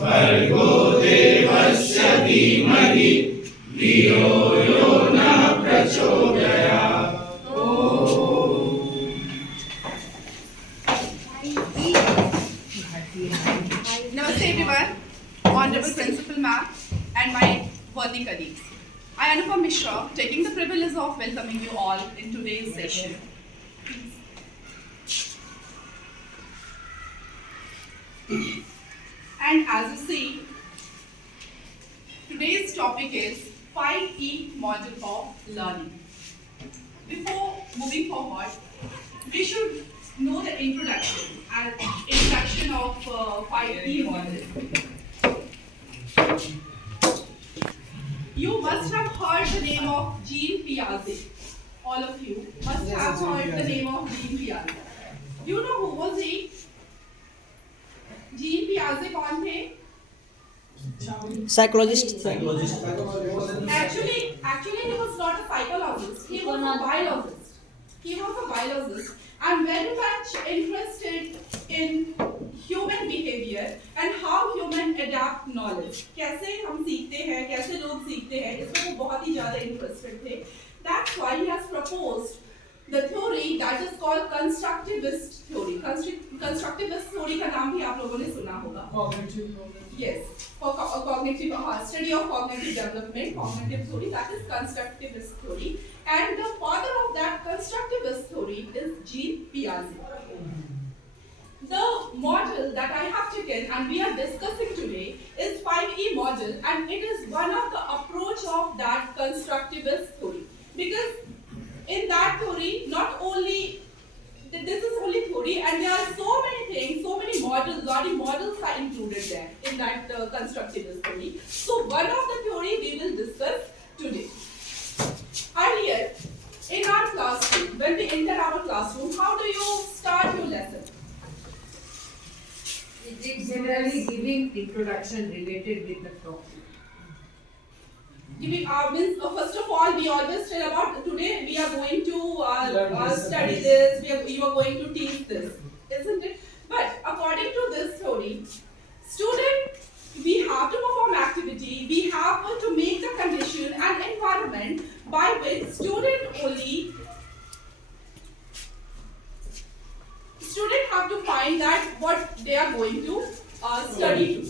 भर्गो देवस्य धीमहि धियो यो न प्रचोदयात्। Namaste everyone, Honorable Principal Ma'am and my worthy colleagues. I, Anupam Mishra, taking the privilege of welcoming you all in today's session. And as you see, today's topic is 5E model of learning. Before moving forward, we should know the introduction of 5E model. You must have heard the name of Jean Piaget. All of you must have heard the name of Jean Piaget. You know who was he? Jean Piaget कौन थे? Psychologist. Actually, he was not a psychologist. He was a biologist. And very much interested in human behavior and how human adapt knowledge. कैसे हम सीखते हैं, कैसे लोग सीखते हैं, इसमें वो बहुत ही ज़्यादा interested थे. That's why he has proposed the theory that is called Constructivist Theory. Constructivist Theory का नाम भी आप लोगों ने सुना होगा. Yes, for cognitive study of cognitive development, cognitive theory, that is Constructivist Theory. And the father of that Constructivist Theory is Jean Piaget. The model that I have taken and we are discussing today is 5E model, and it is one of the approach of that Constructivist Theory. Because in that theory, not only this is only theory, and there are so many things, so many models, body models are included there in that constructivist theory. So one of the theory we will discuss today. Earlier, in our classroom, when we enter our classroom, how do you start your lesson? Generally giving introduction related with the topic. Giving means first of all, we always tell about today we are going to study this, you are going to teach this, isn't it? But according to this theory, student, we have to perform activity, we have to make the condition and environment by which student have to find that what they are going to study to.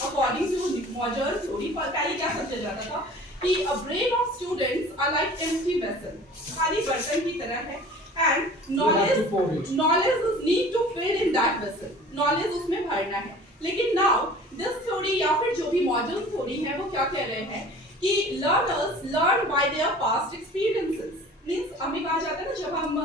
According to modern theory, पहले क्या समझा जाता था कि a brain of students are like empty vessel, खाली बर्तन की तरह है, and knowledge is need to fill in that vessel, knowledge उसमें भरना है. लेकिन now this theory या फिर जो भी modern theory है वो क्या कह रहे हैं कि learners learn by their past experiences. Means हमें कहा जाता है ना जब हम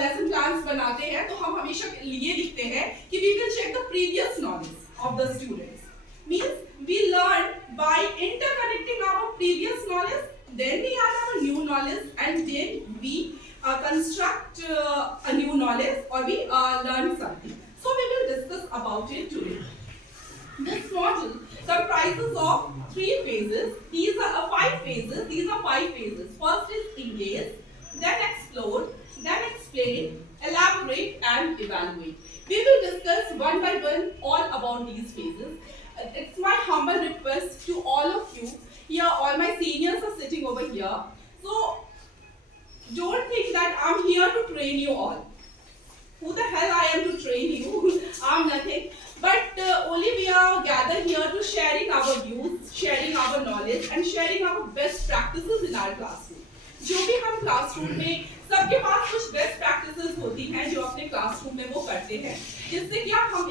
lesson plans बनाते हैं तो हम हमेशा ये लिखते हैं कि we will check the previous knowledge of the students. Means we learn by interconnecting our previous knowledge, then we add our new knowledge, and then we construct a new knowledge, or we learn something. So we will discuss about it today. This model comprises of 3 phases. These are 5 phases. These are 5 phases. First is engage, then explore, then explain, elaborate, and evaluate. We will discuss one by one all about these phases. It's my humble request to all of you here. All my seniors are sitting over here. So don't think that I'm here to train you all. Who the hell I am to train you? I'm nothing. But only we are gathered here to sharing our views, sharing our knowledge, and sharing our best practices in our classroom. जो भी हम क्लासरूम में सबके पास कुछ best practices होती हैं जो अपने क्लासरूम में वो करते हैं, जिससे क्या हम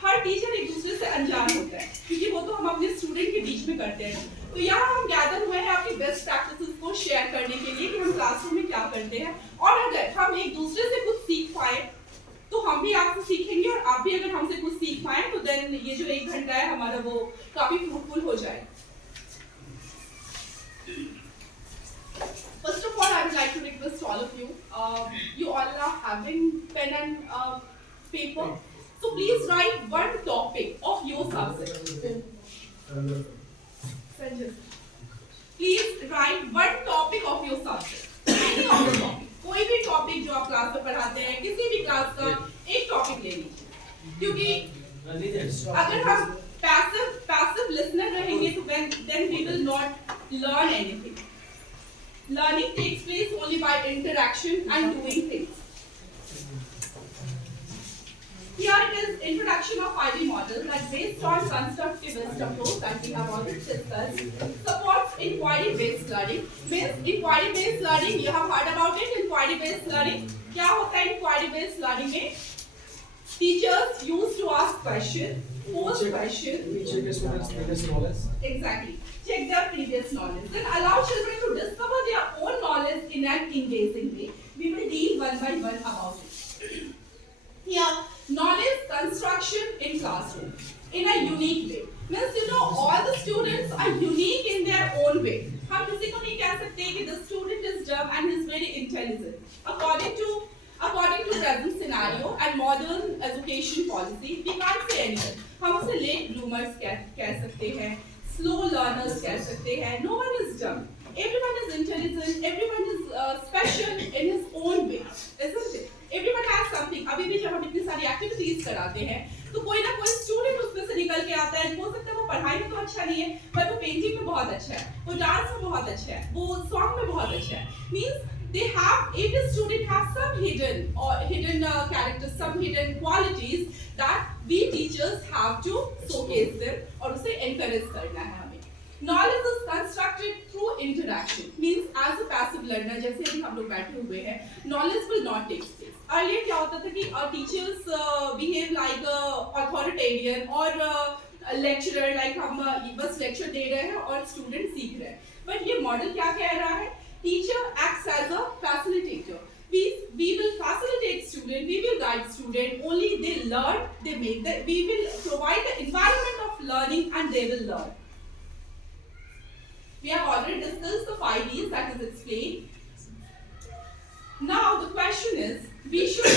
हर टीचर एक दूसरे से अनजान होता है, क्योंकि वो तो हम अपने स्टूडेंट के बीच में करते हैं ना. तो यहाँ हम गैदर हुए हैं आपकी बेस्ट प्रैक्टिसेस को शेयर करने के लिए कि हम क्लासरूम में क्या करते हैं, और अगर हम एक दूसरे से कुछ सीख पाए तो हम भी आपसे सीखेंगे, और आप भी अगर हमसे कुछ सीख पाए तो देन ये जो 1 घंटा है हमारा वो काफी फ्रूटफुल हो जाए. First of all, I would like to request all of you, you all are having pen and paper. So please write one topic of your subject. Please write one topic of your subject. Any of the topic. कोई भी टॉपिक जो आप क्लास में पढ़ाते हैं, किसी भी क्लास का एक टॉपिक ले लीजिए, क्योंकि अगर हम पैसिव लिसनर रहेंगे तो then we will not learn anything. Learning takes place only by interaction and doing things. Here it is introduction of 5D model that based on constructivist approach that we have already discussed supports inquiry based learning. Means inquiry based learning, you have heard about it. Inquiry based learning क्या होता है? Inquiry based learning में teachers used to ask question, pose question, check the students' previous knowledge. exactly, check their previous knowledge, then allow children to discover their own knowledge in an engaging way. We will deal one by one about it. Here, knowledge construction in classroom in a unique way. Means you know all the students are unique in their own way. हम किसी को नहीं कह सकते कि the student is dumb and is very intelligent. According to present scenario and modern education policy, we can't say anything. हम उसे late bloomers कह सकते हैं, slow learners कह सकते हैं. No one is dumb. Everyone is intelligent. Everyone is special in his own way, isn't it? Everyone has something. अभी भी जब हम इतनी सारी एक्टिविटीज कराते हैं तो कोई ना कोई स्टूडेंट उसमें से निकल के आता है. हो सकता है वो पढ़ाई में तो अच्छा नहीं है पर वो पेंटिंग में बहुत अच्छा है, वो डांस में बहुत अच्छा है, वो सॉन्ग में बहुत अच्छा है. Means every student has some hidden characters, some hidden qualities that we teachers have to showcase them और उसे encourage करना है हमें. Knowledge is constructed through interaction. Means as a passive learner, जैसे अभी हम लोग बैठे हुए हैं, knowledge will not take place. Earlier क्या होता था कि teachers behave like authoritarian or lecturer, like हम बस lecture दे रहे हैं और student सीख रहे हैं. But ये model क्या कह रहा है? Teacher acts as a facilitator. We will facilitate student, we will guide student. Only they learn, we will provide the environment of learning and they will learn. We have already discussed the 5 Ds that is explained. Now the question is, we should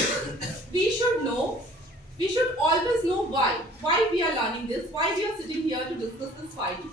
always know why we are learning this, why we are sitting here to discuss this 5 Ds.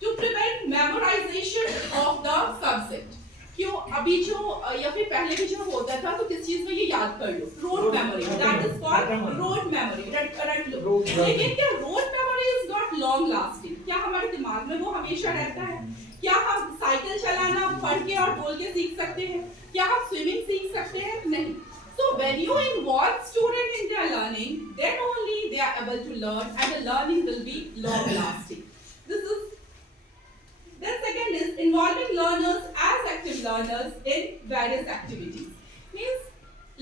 To prevent memorization of the subject. क्यों अभी जो या फिर पहले भी जो होता था तो किस चीज में ये याद कर लो, rote memory, that is called rote memory, रट लो. लेकिन क्या rote memory is not long lasting? क्या हमारे दिमाग में वो हमेशा रहता है? क्या हम साइकिल चलाना पढ़ के और बोल के सीख सकते हैं? क्या हम स्विमिंग सीख सकते हैं? नहीं. So when you involve student in their learning, then only they are able to learn and the learning will be long lasting. Then second is involving learners as active learners in various activities. Means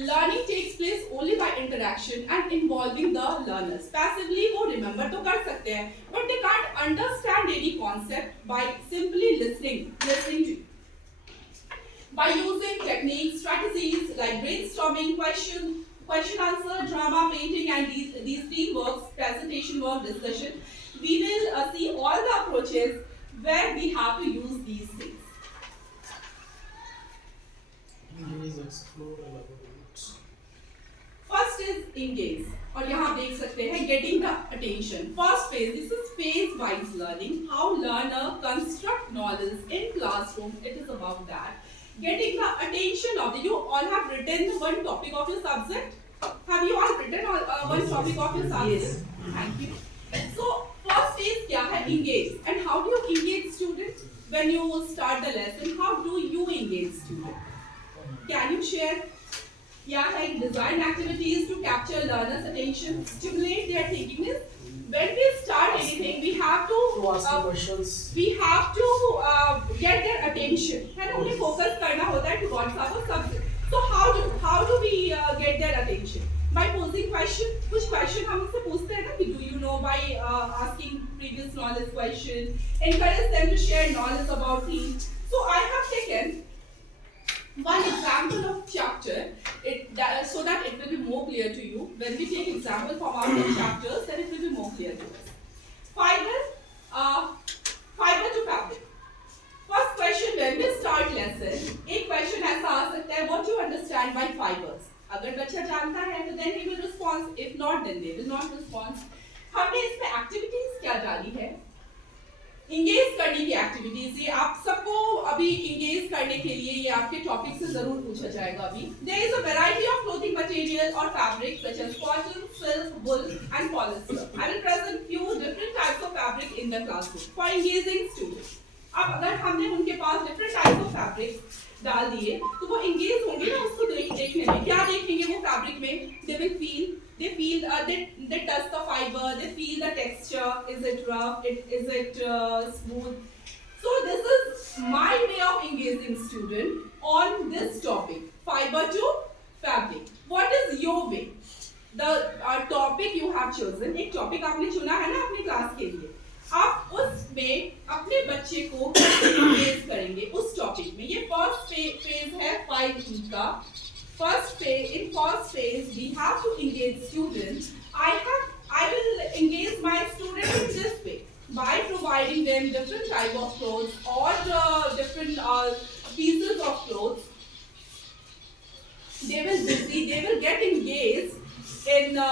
learning takes place only by interaction and involving the learners. Passively वो remember तो कर सकते हैं, but they can't understand any concept by simply listening to. By using techniques, strategies like brainstorming, question answer, drama, painting, and these teamworks, presentation work, discussion, we will see all the approaches where we have to use these things. First is engage और यहाँ देख सकते हैं getting the attention. First phase, this is phase wise learning. How learner construct knowledge in classroom. It is about that. Getting the attention of you all have written one topic of your subject. Have you all written one topic of your subject? Yes. Thank you. So first is क्या है? Engage. And how do you engage students? When you start the lesson, how do you engage students? Can you share? क्या है? Design activities to capture learners' attention, stimulate their thinking. When we start anything, we have to ask questions. We have to get their attention. है ना? उन्हें focus करना होता है towards our subject. So how do we get their attention? By posing question. कुछ question हम उनसे पूछते हैं ना कि do you know, by asking previous knowledge question, encourage them to share knowledge about things. So I have taken one example of chapter so that it will be more clear to you. When we take example from our chapters, then it will be more clear to us. Fiber to fabric. First question when we start lesson, एक question ऐसा आ सकता है, what do you understand by fibers? अगर बच्चा जानता है तो then he will respond. If not, then they will not respond. हमने इसमें activities क्या डाली है? इंगेज करने की एक्टिविटीज, ये आप सबको अभी इंगेज करने के लिए ये आपके टॉपिक से जरूर पूछा जाएगा अभी. There is a variety of clothing material or fabric such as cotton, silk, wool and polyester. I will present few different types of fabric in the classroom for engaging students. अब अगर हमने उनके पास different types of fabric डाल दिए तो वो engage होंगे ना उसको देखने में. क्या देखेंगे वो fabric में? They feel they touch the fiber, they feel the texture. Is it rough? Is it smooth? So this is my way of engaging student on this topic, fiber to fabric. What is your way? The topic you have chosen, एक topic आपने चुना है ना अपने क्लास के लिए. आप उसमें अपने बच्चे को engage करेंगे उस टॉपिक में. ये फर्स्ट फेज है 5E का. In first phase we have to engage students. I will engage my students in this way by providing them different type of clothes or different pieces of clothes. They will get engaged in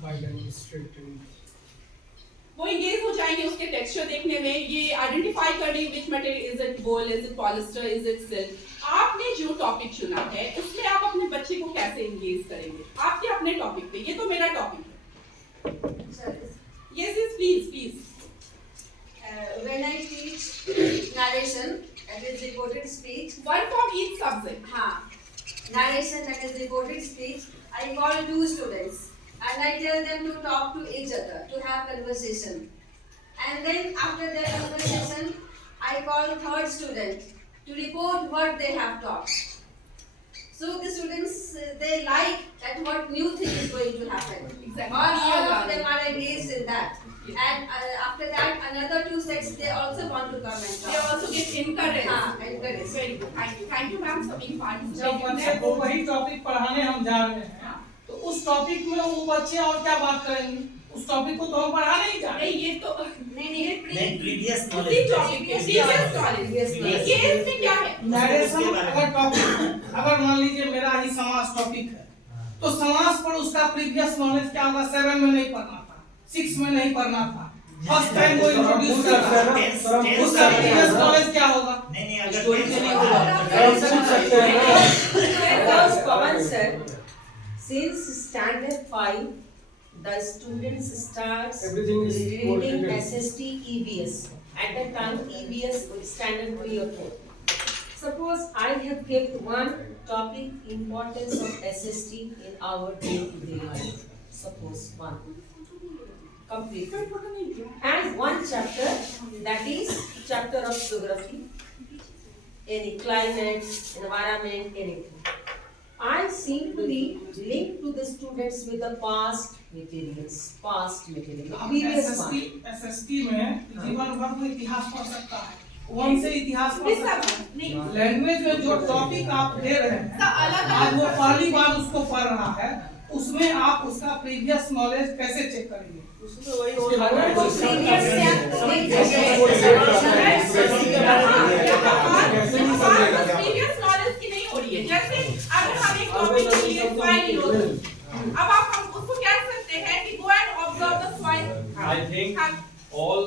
by demonstrating. वो इंगेज हो जाएंगे उसके टेक्सचर देखने में, ये आइडेंटिफाई करने which material, is it wool, is it polyester, is it silk. आपने जो टॉपिक चुना है उसमें आप अपने बच्चे को कैसे इंगेज करेंगे आपके अपने टॉपिक पे. ये तो मेरा टॉपिक है. Yes please. When I teach narration, that is reported speech. One from each subject. Narration, that is reported speech. I call two students and I tell them to talk to each other, to have conversation. And then after their conversation, I call third student to report what they have talked. So the students, they like that what new thing is going to happen. Exactly. All of them are engaged in that. And after that, another two sets, they also want to come and talk. They also get encouraged. Encouraged. Very good. Thank you ma'am for being जब participating. बच्चे को वही टॉपिक पढ़ाने हम जा रहे हैं तो उस टॉपिक में वो बच्चे और क्या बात करेंगे? उस टॉपिक को तो हम पढ़ाने ही जा रहे हैं. नहीं ये तो नहीं प्रीवियस इसी नॉलेज टॉपिक के previous knowledge. Engage में क्या है? नरेशन अगर टॉपिक, अगर मान लीजिए मेरा ही समाज टॉपिक है तो समाज पर उसका प्रीवियस नॉलेज क्या होगा? 7 में नहीं पढ़ना था, 6 में नहीं पढ़ना था. फर्स्ट टाइम वो इंट्रोड्यूस कर रहा है, उसका प्रीवियस नॉलेज क्या होगा? नहीं अगर स्टोरी के लिए Pawan sir, since standard 5, the students starts Everything is reading coordinated. SST EBS. At that time EBS was standard 3 or 4. Suppose I have kept one topic, importance of SST in our day-to-day life. Suppose one. Complete. And one chapter, that is chapter of geography, any climate, environment, anything. I simply link to the students with the past materials, previous one. SST में जीवन भर को इतिहास पढ़ सकता है, वन से इतिहास पढ़ सकता है. लैंग्वेज में जो टॉपिक आप दे रहे हैं, आज वो पहली बार उसको पढ़ रहा है, उसमें आप उसका प्रीवियस नॉलेज कैसे चेक करेंगे? उसमें वही Previous knowledge की नहीं हो रही है. जैसे अगर हम एक टॉपिक के लिए soil erosion, अब आप हम उसको कह सकते हैं कि go and observe the soil. I think all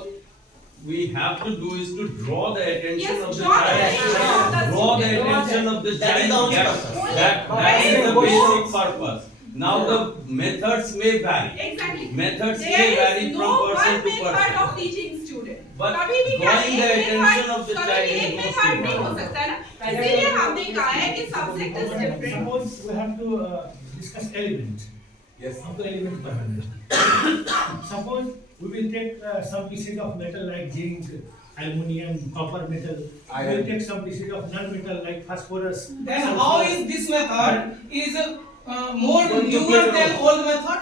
we have to do is to draw the attention Yes, of the draw the child. attention of the Draw the student. attention of the That is the child. only Yes, purpose. that is the basic purpose. Now the methods may vary. Exactly. Methods There may is vary no from person one to method person. of teaching student. But कभी भी क्या drawing the attention of the child is एक most method नहीं हो important. सकता है ना. इसीलिए हमने कहा है कि subject is different. Suppose we have to discuss element. Yes. How the element permanent. Suppose we will take some pieces of metal like zinc, aluminium, copper metal. We will take some pieces of non-metal like phosphorus. Then how is this method is more newer than old method?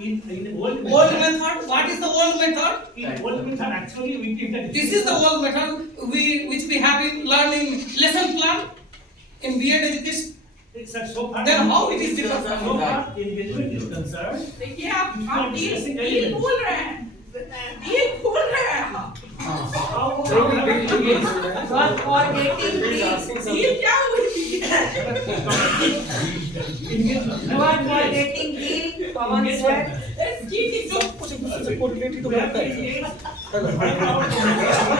In old Method, what is the old method? In old method actually we take the. This is the old method which we have been learning lesson plan in B.Ed education. It's so far. Then how it is different from So that? far engagement is concerned. देखिए आप डील भूल रहे हैं. डील भूल रहे हैं. How we have to engage. You are forgetting the, deal क्या हुई थी? Engagement. you are forgetting the, Pawan sir, Excuse ठीक जो कुछ एक दूसरे से कोरिलेट तो करता है ये है ना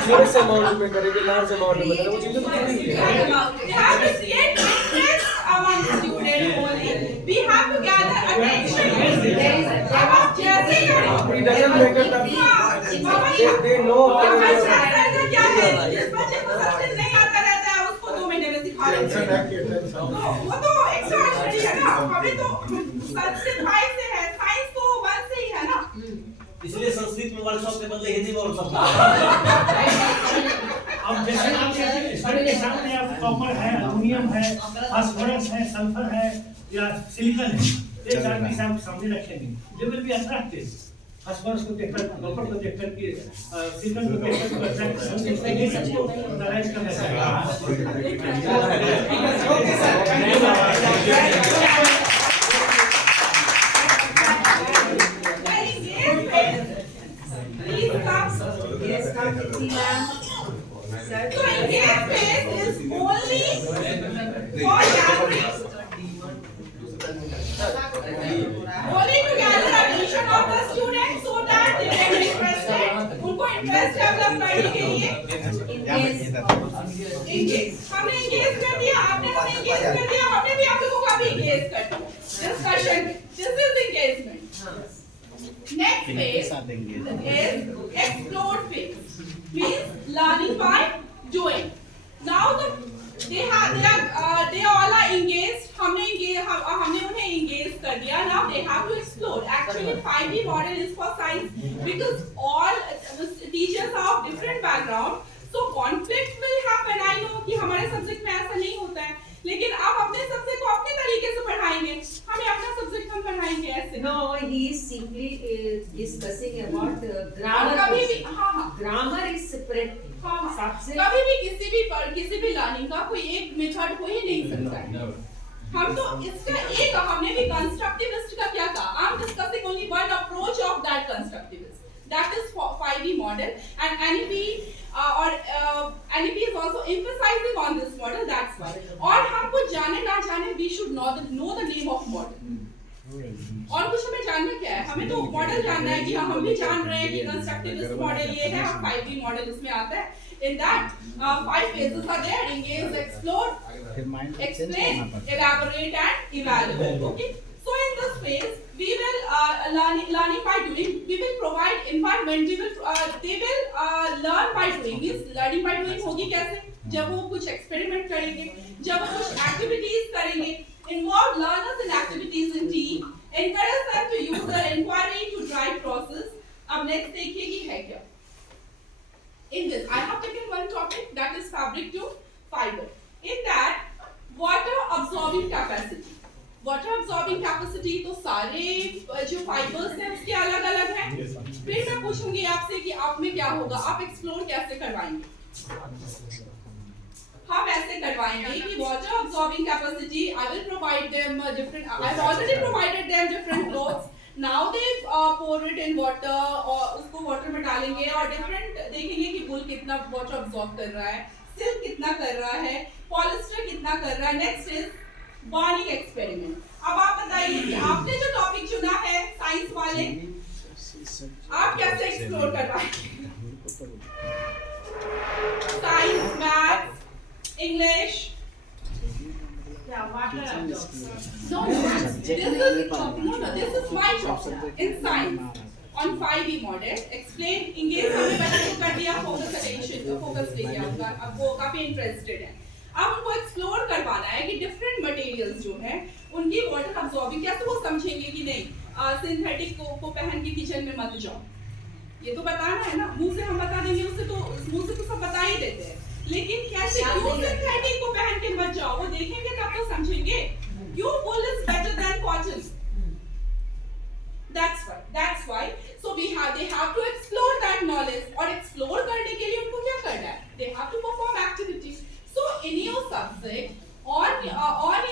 थोड़े से अमाउंट में करेंगे लार्ज अमाउंट में करेंगे वो चीजें तो नहीं we है have to create interest among the students only. We have to gather attention. अब जैसे it doesn't matter that they know क्या है जिस बच्चे को संस्कृत नहीं आता रहता है उसको 2 महीने में सिखा देते हैं वो तो एक्स्ट्रा ऑर्डिनरी है ना हमें तो संस्कृत 5 से है साइंस तो 1 से ही है ना इसलिए संस्कृत में वर्कशॉप के बदले हिंदी में वर्कशॉप अब जैसे आप स्टडी के सामने आप कॉपर है एल्युमिनियम है फास्फोरस है सल्फर है या सिलिकॉन है ये चार चीजें आप सामने रखेंगे they will be attractive phosphorus को देखकर कॉपर को देखकर के सिलिकॉन को देखकर को अट्रैक्ट समझते हैं सबको एनालाइज करना चाहिए okay sir thank you Please come. Yes, come with the lamp. Sir. So engaged phase is only for gathering. Only to gather attention of the students so that they get interested. उनको interest develop करने के लिए engage. हमने engage कर दिया, आपने हमें engage कर दिया, हमने भी आप लोगों को अभी engage कर दिया. Discussion. This is engagement. Next phase is explore phase. Means learning by doing. Now they all are engaged. हमने उन्हें engage कर दिया. Now they have to explore. Actually 5D model is for science because all teachers are of different background. So conflict will happen. I know कि हमारे सब्जेक्ट में ऐसा नहीं होता है. लेकिन आप अपने सब्जेक्ट को अपने तरीके से पढ़ाएंगे हमें अपना सब्जेक्ट हम पढ़ाएंगे ऐसे No, he is simply discussing about grammar. कभी भी हाँ Grammar is separate. हाँ Subject. कभी भी किसी भी लर्निंग का कोई एक मेथड हो ही नहीं सकता है हम तो इसका एक हमने भी कंस्ट्रक्टिविस्ट का क्या कहा I am discussing only one approach of that constructivist that is 5D model and NEP is also emphasizing on this model that's why और हम कुछ जाने ना जाने we should know the name of model और कुछ हमें जानना क्या है हमें तो मॉडल जानना है कि हम भी जान रहे हैं कि कंस्ट्रक्टिविस्ट मॉडल ये है 5D मॉडल उसमें आता है in that 5 phases are there engage explore explain elaborate and evaluate okay so in this phase we will learning by doing we will provide environment they will learn by doing means learning by doing होगी कैसे जब वो कुछ एक्सपेरिमेंट करेंगे जब वो कुछ एक्टिविटीज करेंगे involve learners in activities in team encourage them to use their inquiry to drive process अब नेक्स्ट देखिए कि है क्या in this I have taken one topic that is fabric to fiber in that water absorbing capacity तो सारे जो फाइबर्स हैं उसके अलग अलग हैं फिर मैं पूछूंगी आपसे कि आप में क्या होगा आप एक्सप्लोर कैसे करवाएंगे हम ऐसे करवाएंगे कि water absorbing capacity I will provide them different I have already provided them different clothes now they pour it in water और उसको वाटर में डालेंगे और डिफरेंट देखेंगे कि वूल कितना वाटर अब्सॉर्ब कर रहा है सिल्क कितना कर रहा है पॉलिस्टर कितना कर रहा है नेक्स्ट इज बॉर्निंग एक्सपेरिमेंट अब आप बताइए कि आपने जो टॉपिक चुना है साइंस वाले आप कैसे एक्सप्लोर कर रहे हैं science maths English this is my topic in science on 5D model explain engage हमने बच्चे को कर दिया फोकस अटेंशन फोकस ले गया उनका अब वो काफी इंटरेस्टेड है अब उनको एक्सप्लोर करवाना है कि डिफरेंट मटेरियल्स जो है उनकी वाटर अब्सॉर्बिंग कैसे वो समझेंगे कि नहीं सिंथेटिक को पहन के किचन में मत जाओ ये तो बताना है ना मुंह से हम बता देंगे उससे तो मुंह से तो सब बता ही देते हैं लेकिन कैसे क्यों सिंथेटिक को पहन के मत जाओ वो देखेंगे तब तो समझेंगे क्यों wool is better than cotton that's why so they have to explore that knowledge और explore करने के लिए उनको क्या करना है they have to perform activities so in your subject on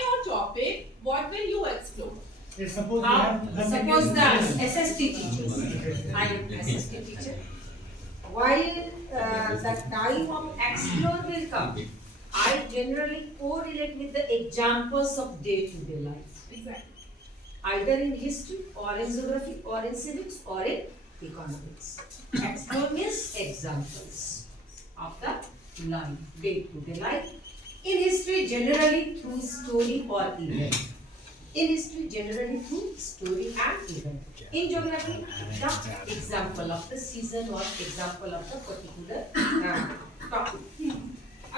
your topic what will you explore Suppose the SST teachers. I am SST teacher. While the time of explore will come, I generally correlate with the examples of day-to-day life. exactly either in history or in geography or in civics or in economics. Explore means examples of the life, day-to-day life. In history, generally through story or event. In history, generally through story and event. In geography, the example of the season or example of the particular topic.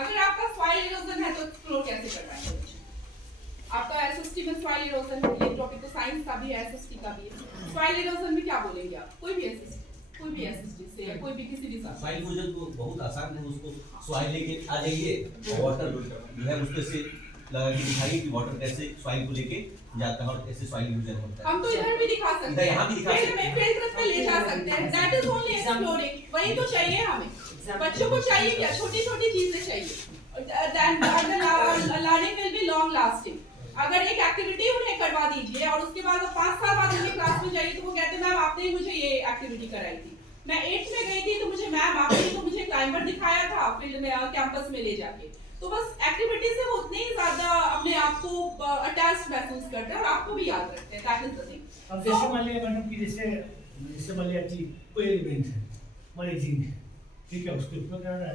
अगर आपका soil erosion है तो एक्सप्लोर कैसे करना है बच्चे? आपका एसएसटी में सॉइल इरोजन है, ये टॉपिक तो साइंस का भी है, एसएसटी का भी है। सॉइल इरोजन में क्या बोलेंगे आप? कोई भी एसएसटी से या कोई भी किसी भी साथ। सॉइल इरोजन तो बहुत आसान है, उसको सॉइल लेके आ जाइए, वाटर जो है उसपे से लगा के दिखाइए कि वाटर कैसे सॉइल को लेके जाता है और कैसे सॉइल इरोजन होता है। हम तो इधर भी दिखा सकते हैं, यहाँ भी दिखा सकते हैं, फील्ड ट्रिप पे ले जा सकते हैं। दैट इज ओनली एक्सप्लोरिंग, वही तो चाहिए हमें। बच्चों को चाहिए क्या? छोटी-छोटी चीजें चाहिए। Then learning will be long lasting. अगर एक एक्टिविटी उन्हें करवा दीजिए और उसके बाद 5 साल बाद उनके क्लास में जाइए तो वो कहते हैं मैम आपने ही मुझे ये एक्टिविटी कराई थी। मैं 8th में गई थी तो मुझे मैम आपने तो मुझे क्लाइंबर दिखाया था फील्ड में कैंपस में ले जाके। तो बस एक्टिविटी से वो उतने ही ज्यादा अपने आप को अटैच्ड महसूस करते हैं और आपको भी याद रखते हैं। That is the thing. अब जैसे मान लिया मैडम कि जैसे मान लिया कि कोई एलिमेंट है, मान लीजिए जिंक है, ठीक है, उसके ऊपर क्या है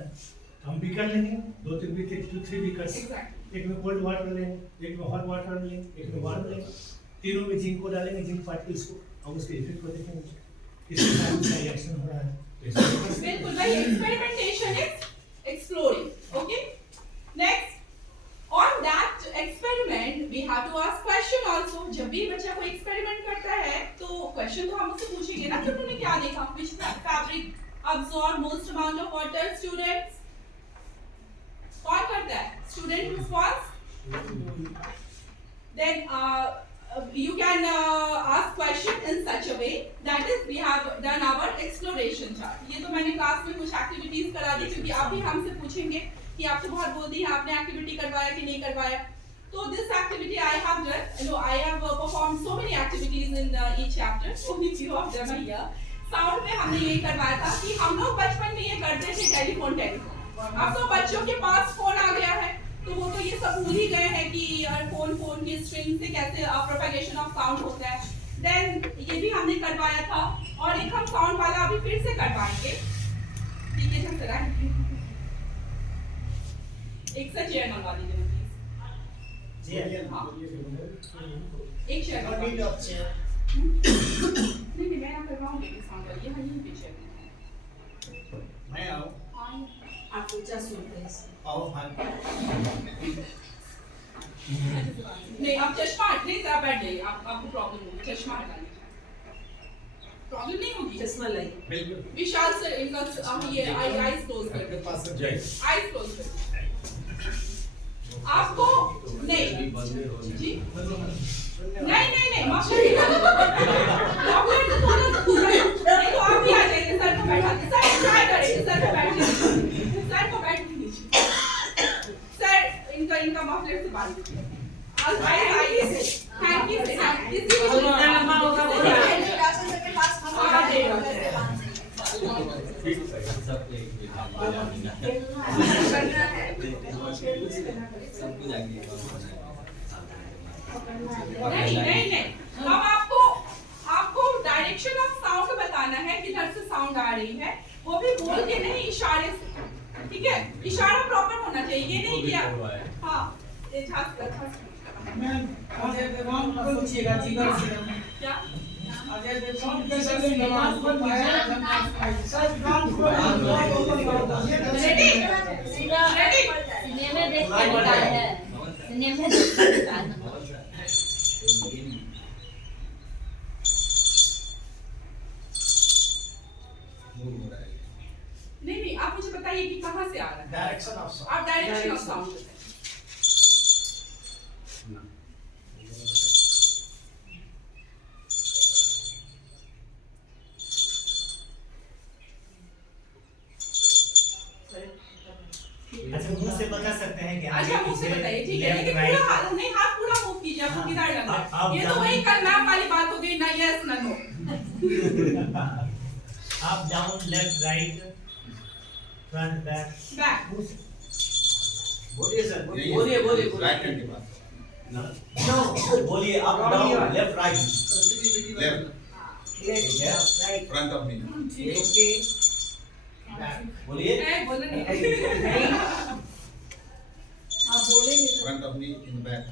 हम बीकर लेंगे, 2-3 बीकर, 2-3 बीकर्स, एक में कोल्ड वाटर लेंगे, एक में हॉट वाटर लेंगे, एक में वार्म लेंगे, तीनों में जिंक को डालेंगे, जिंक पार्टिकल्स को, और उसके इफेक्ट को देखेंगे, किस तरह का रिएक्शन हो रहा है। बिल्कुल भाई, experimentation is exploring. Okay, next on that experiment we have to ask question also. जब भी बच्चा कोई एक्सपेरिमेंट करता है तो क्वेश्चन तो हम उससे पूछेंगे ना कि उन्होंने क्या देखा। Which fabric absorb most amount of water? Students, कौन करता है? Student response. Then you can ask question in such a way that is we have done our exploration chart. ये तो मैंने क्लास में कुछ एक्टिविटीज करा दी क्योंकि आप भी हमसे पूछेंगे कि आप तो बहुत बोल दी हैं आपने एक्टिविटी करवाया कि नहीं करवाया। So this activity I have done. No, I have performed so many activities in each chapter. Only few of them are here. Sound में हमने ये करवाया था कि हम लोग बचपन में ये करते थे टेलीफोन। अब तो बच्चों के पास फोन आ गया है तो वो तो ये सब भूल ही गए हैं कि फोन की स्ट्रिंग से कैसे प्रोपेगेशन ऑफ साउंड होता है। देन ये भी हमने करवाया था और एक हम साउंड वाला अभी फिर से करवाएंगे। ठीक है चल रहा है, एक सा चेयर मंगवा दीजिए प्लीज। हाँ, एक चेयर नहीं मैं ना करवाऊंगी साउंड वाली। हाँ यही पीछे मैं आऊं। हाँ आप पूछा सुनते हैं। आओ हाँ। नहीं आप चश्मा नहीं आप बैठ जाइए। आपको प्रॉब्लम होगी, चश्मा हटा लीजिए। प्रॉब्लम नहीं होगी, चश्मा लाइए। बिल्कुल। विशाल सर इनका ये आईज क्लोज कर दो, आईज क्लोज कर दो। आपको नहीं जी नहीं मफलर तो थोड़ा सा दूर है। नहीं तो आप भी आ जाइए, सर को बैठा दीजिए। सर ट्राई करिए, सर को बैठिए, सर को बैठ दीजिए। सर इनका मफलर से बात कीजिए। आइए थैंक यू किसी को लंबा होगा वो राशन सर के पास हम आ जाएगा। सब एक नहीं अब आपको डायरेक्शन ऑफ साउंड बताना है, किधर से साउंड आ रही है, वो भी बोल के नहीं इशारे से। ठीक है, इशारा प्रॉपर होना चाहिए, ये नहीं किया। हाँ मैम अजय देवगन को पूछिएगा जीवन से क्या अजय देवगन कैसे नमाज पढ़ाया सर कान खोल रेडी सिनेमा देख के निकाल है, सिनेमा देख के निकाल। नहीं आप मुझे बताइए कि कहाँ से आ रहा है डायरेक्शन ऑफ साउंड। आप डायरेक्शन ऑफ साउंड अच्छा मुंह से बता सकते हैं कि अच्छा मुंह से बताइए ठीक है, लेकिन पूरा हाथ नहीं, हाथ पूरा मूव कीजिए, आपको किधर लग रहा है। ये तो वही कल मैम वाली बात हो गई ना, यस ना नो। आप down left right front back back बोलिए सर, बोलिए राइट हैंड के पास। बोलिए up down left right left Right. Front of me बोलिए बोलो नहीं आप बोलेंगे तो front of me in back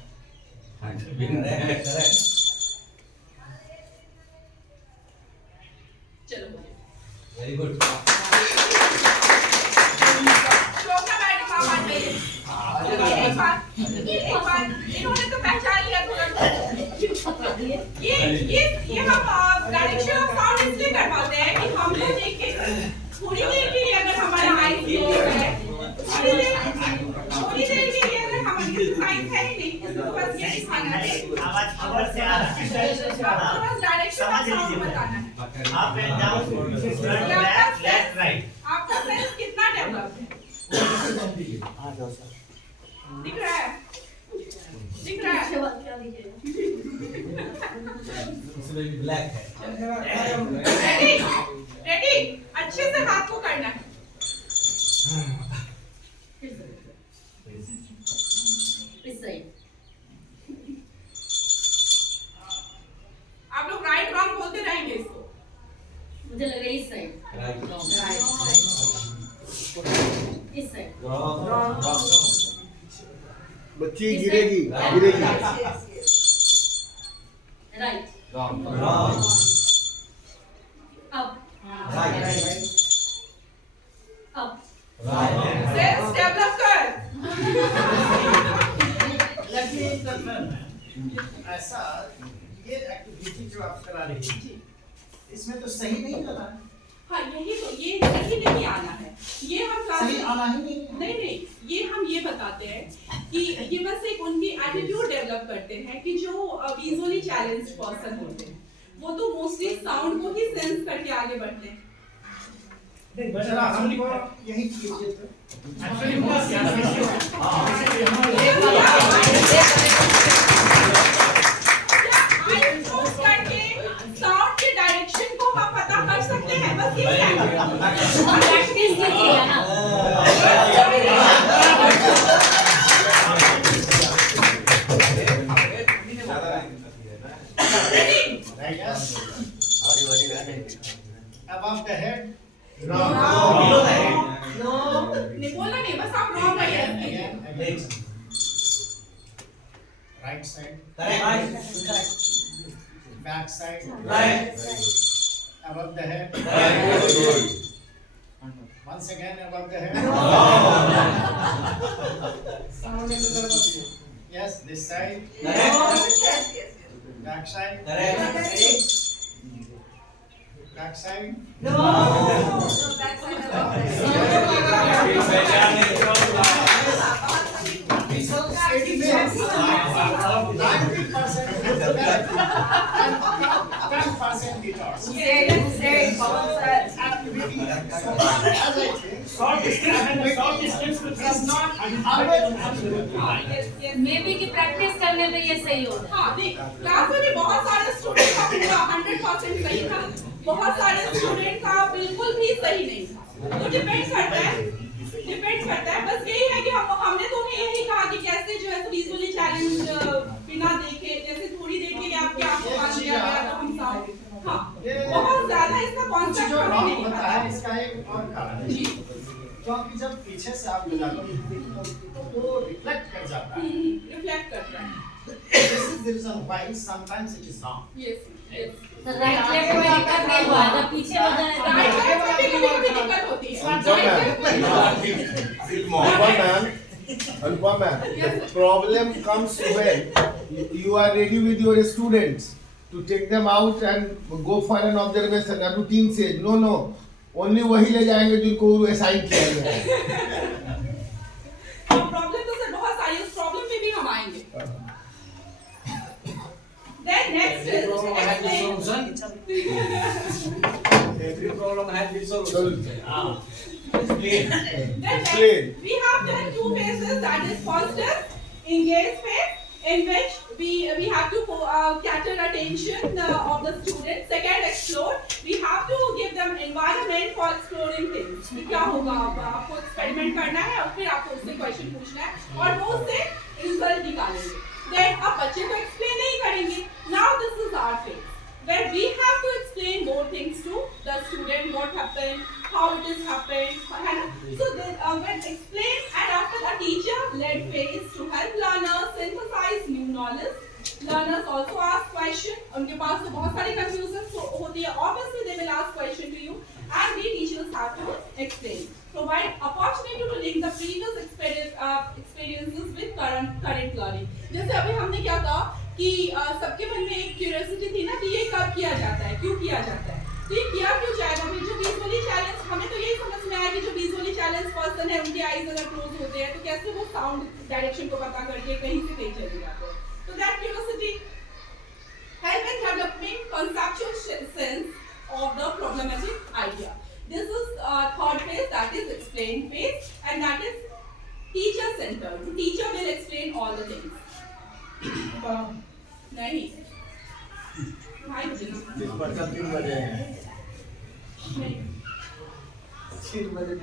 correct correct चलो बोलिए वेरी गुड श्लोका मैडम आप आ जाइए एक बार इन्होंने तो पहचान लिया तुरंत ये हम डायरेक्शन ऑफ साउंड इसलिए कर पाते हैं कि हम लोग देख के थोड़ी देर के लिए अगर हमारा आइज क्लोज है थोड़ी देर के लिए अगर हमारी साइज है ही नहीं तो बस ये दिखाना है आवाज खबर से आ रहा है आपको बस डायरेक्शन ऑफ साउंड बताना है आप and down front back left right आपका सेंस कितना डेवलप है दिख रहा है दिख रहा है इसमें भी ब्लैक है रेडी रेडी अच्छे से हाथ को करना है इस साइड आप लोग राइट रॉन्ग बोलते रहेंगे इसको मुझे लग रहा है इस साइड राइट इस साइड बच्ची गिरेगी गिरेगी right wrong up right up right sense develop कर ऐसा ये एक्टिविटी जो आप करा रही हैं इसमें तो सही नहीं लगा हाँ यही तो ये सही नहीं आना है ये हम क्लास सही आना ही नहीं नहीं नहीं ये हम ये बताते हैं कि ये बस एक उनकी एटीट्यूड डेवलप करते हैं कि जो विजुअली चैलेंज्ड पर्सन होते हैं वो तो मोस्टली साउंड को ही सेंस करके आगे बढ़ते हैं जरा हमको यही कीजिए तो साउंड के डायरेक्शन को हम पता कर सकते हैं बस यही है प्रैक्टिस कीजिएगा ना above the head Wrong. below the head नहीं बोलना नहीं बस आप रॉन्ग है Next. right side Correct. back side Right. above the head Right. once again above the head yes this side Correct. back side Correct. back side may be की प्रैक्टिस करने पे ये सही होगा हाँ देख क्लास में भी बहुत सारे स्टूडेंट का 100% सही था बहुत सारे स्टूडेंट का बिल्कुल भी सही नहीं था तो डिपेंड करता है बस यही है कि हमने तो उन्हें यही कहा कि कैसे जो है विजुअली चैलेंज बिना देखे जैसे थोड़ी देर के लिए आपके आंखों बंद किया गया तो हम साउंड हाँ बहुत ज्यादा इसका कॉन्सेप्ट जो हमें रॉन्ग नहीं होता पता है इसका एक और कारण है जी क्योंकि जब पीछे से आप बजाते हो तो वो रिफ्लेक्ट कर जाता है रिफ्लेक्ट करता है this is the reason why sometimes it is wrong yes yes तो राइट लेफ्ट में दिक्कत नहीं हुआ तो पीछे हो जाए राइट लेफ्ट में भी कभी-कभी दिक्कत होती है Anupam ma'am, the problem comes when you are ready with your students to take them out and go for an observation. A routine says no, only वही ले जाएंगे जिनको assign किया गया है. प्रॉब्लम तो सर बहुत सारी इस प्रॉब्लम पे भी हम आएंगे then next Every problem has its solution. Explain. We have done two phases, that is positive, engaged phase, in which we have to capture attention of the students. Second, explore. We have to give them environment for exploring things. क्या होगा आपको experiment करना है और फिर आपको उससे question पूछना है और वो उससे result निकालेंगे. then अब बच्चे तो explain नहीं करेंगे. Now this is our phase where we have to explain more things to the student, what happened, how it has happened, है ना? So then when explain and after the teacher-led phase to help learners synthesize new knowledge. Learners also ask question. उनके पास तो बहुत सारी confusions होती है. Obviously they will ask question to you, and we teachers have to explain. Provide opportunity to link the previous experiences with current learning. जैसे अभी हमने क्या कहा कि सबके मन में एक क्यूरियोसिटी थी ना कि ये कब किया जाता है, क्यों किया जाता है. तो ये किया क्यों जाएगा? फिर जो विजुअली चैलेंज, हमें तो यही समझ में आया कि जो विजुअली चैलेंज पर्सन है उनके आईज अगर क्लोज होते हैं तो कैसे वो साउंड डायरेक्शन को पता करके कहीं से कहीं चले जाते हैं. So that curiosity help in developing conceptual sense of the problematic idea. This is third phase, that is explain phase, and that is teacher centered. The teacher will explain all the things. नहीं.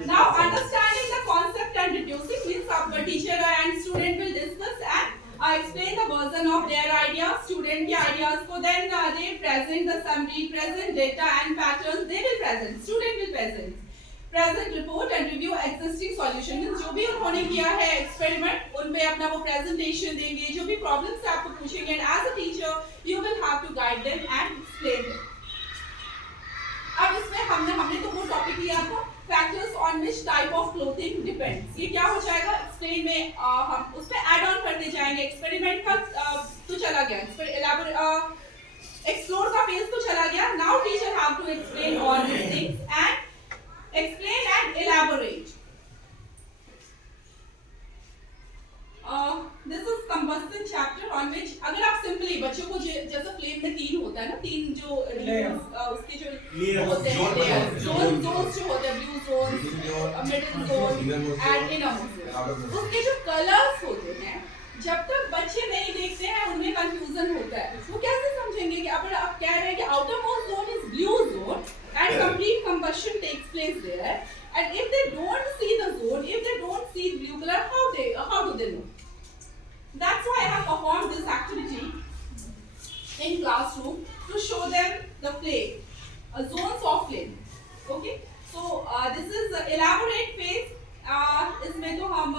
Now understanding the concept and reducing means the teacher and student will discuss and explain the version of their ideas, student के ideas को, then they present the summary, present data and patterns. They will present, student will present report and review existing solution. means जो भी उन्होंने किया है experiment, उन पे अपना वो presentation देंगे, जो भी problems से आपको पूछेंगे, and as a teacher you will have to guide them and explain them. अब इसमें हमने तो वो टॉपिक लिया था factors on which type of clothing depends. ये क्या हो जाएगा? explain में हम उस पे add on करते जाएंगे. experiment का तो चला गया, explore का phase तो चला गया. Now teacher have to explain all these things and explain and elaborate. This is combustion chapter on which अगर आप simply बच्चों को जैसा flame में तीन होता है ना, तीन जो उसके जो होते हैं layers, zones जो होते हैं, blue zones, middle zone and inner zone, उसके जो colors होते हैं, जब तक बच्चे नहीं देखते हैं उनमें confusion होता है. वो कैसे समझेंगे कि अगर आप कह रहे हैं कि outermost zone is blue zone and complete combustion takes place there, and if they don't see the zone, if they don't see blue color, how do they know? That's why I have performed this activity in classroom to show them the flame, zones of flame. Okay, so this is the elaborate phase. इसमें तो हम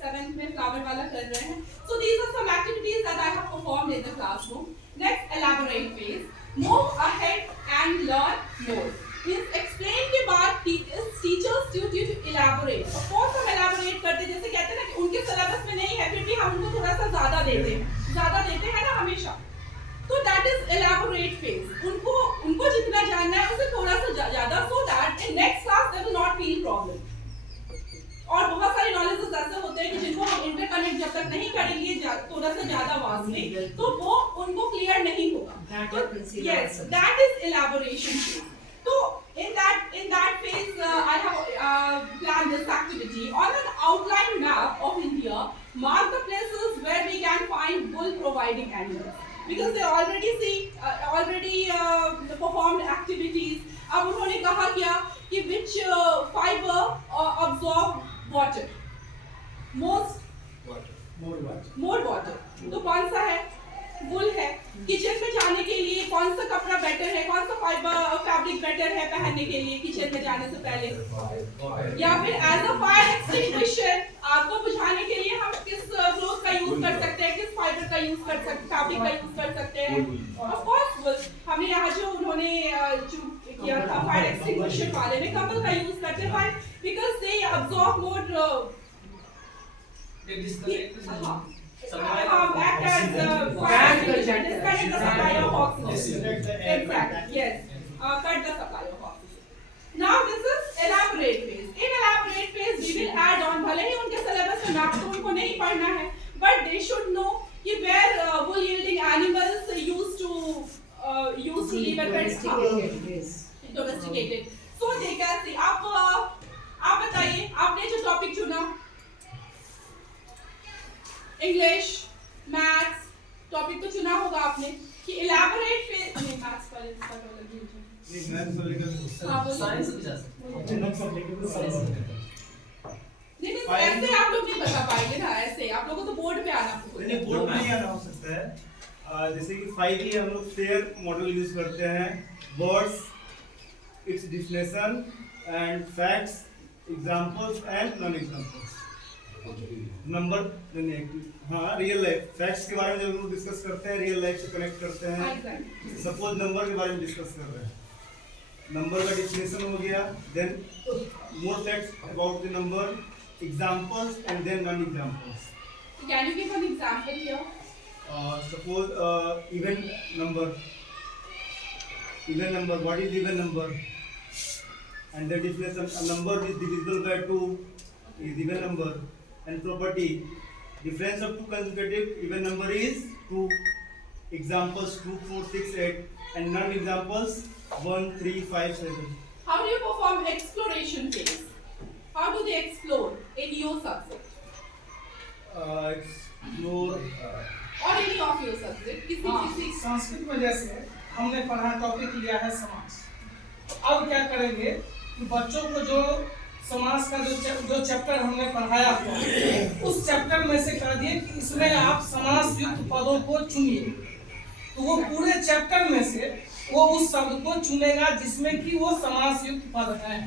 7th में flower वाला कर रहे हैं. So these are some activities that I have performed in the classroom. Next, elaborate phase. Move ahead and learn more. Means explain के बाद teachers duty to elaborate. Of course हम elaborate करते, जैसे कहते हैं ना कि उनके syllabus में नहीं है फिर भी हम उनको थोड़ा सा ज़्यादा देते हैं ना हमेशा. तो that is elaborate phase. उनको जितना जानना है उसे थोड़ा सा ज़्यादा, so that in next class they will not feel problem. और बहुत सारे नॉलेजेस ऐसे होते हैं कि जिनको हम इंटरकनेक्ट जब तक नहीं करेंगे थोड़ा सा ज़्यादा वास्टली, तो वो उनको क्लियर नहीं होगा. Yes, that is elaboration phase. So in that phase, I have planned this activity. On an outline map of India, mark the places where we can find wool providing animals. Because they already performed activities. अब उन्होंने कहा क्या कि which fiber absorb water? More water. तो कौन सा है? वुल है. किचन में जाने के लिए कौन सा कपड़ा बेटर है, कौन सा फैब्रिक बेटर है पहनने के लिए किचन में जाने से पहले, या फिर एज अ फायर एक्सटिंग्विशर आग को बुझाने के लिए हम किस क्लॉथ का यूज कर सकते हैं, किस फाइबर का यूज कर सकते, फैब्रिक का यूज कर सकते हैं. ऑफ कोर्स वुल. हमने यहाँ जो उन्होंने किया था फायर एक्सटिंग्विशर वाले में कंबल का यूज करते हैं because they absorb more act as fire extinguisher, disconnect the supply of oxygen. Exactly. Yes. Cut the supply of oxygen. Now this is elaborate phase. In elaborate phase, we will add on. भले ही उनके syllabus में मैप तो उनको नहीं पढ़ना है, but they should know कि where wool yielding animals used to live at domesticated. So they can see. आप बताइए, आपने जो टॉपिक चुना इंग्लिश, मैथ्स टॉपिक तो चुना होगा आपने कि इलैबोरेट फेज नहीं मैथ्स वाले इसका तो अलग ही है. नहीं साइंस भी जा सकते हैं. नहीं ऐसे आप लोग नहीं बता पाएंगे ना, ऐसे आप लोगों को तो बोर्ड पे आना नहीं, बोर्ड में नहीं आना हो सकता है। जैसे कि 5E हम लोग फेयर मॉडल यूज करते हैं, words, it's definition and facts, examples and non examples. Number हाँ, रियल लाइफ फैक्ट्स के बारे में जब लोग डिस्कस करते हैं, रियल लाइफ से कनेक्ट करते हैं। सपोज नंबर के बारे में डिस्कस कर रहे हैं, नंबर का डिफिनेशन हो गया, then more facts about the number, examples and then non examples. Can you give an example here? Suppose even number. What is even number? And the definition: a number is divisible by 2 is even number. And property: difference of two consecutive even number is 2. Examples: 2, 4, 6, 8. And non-examples: 1, 3, 5, 7. How do you perform exploration phase? How do they explore in your subject Explore. or any of your subject? किसी संस्कृत में जैसे हमने पढ़ा टॉपिक लिया है समास। अब क्या करेंगे कि बच्चों को जो समास का जो चैप्टर हमने पढ़ाया हुआ उस चैप्टर में से कह दिए कि इसमें आप समास युक्त पदों को चुनिए, तो वो पूरे चैप्टर में से वो उस शब्द को चुनेगा जिसमें कि वो समास युक्त पद है।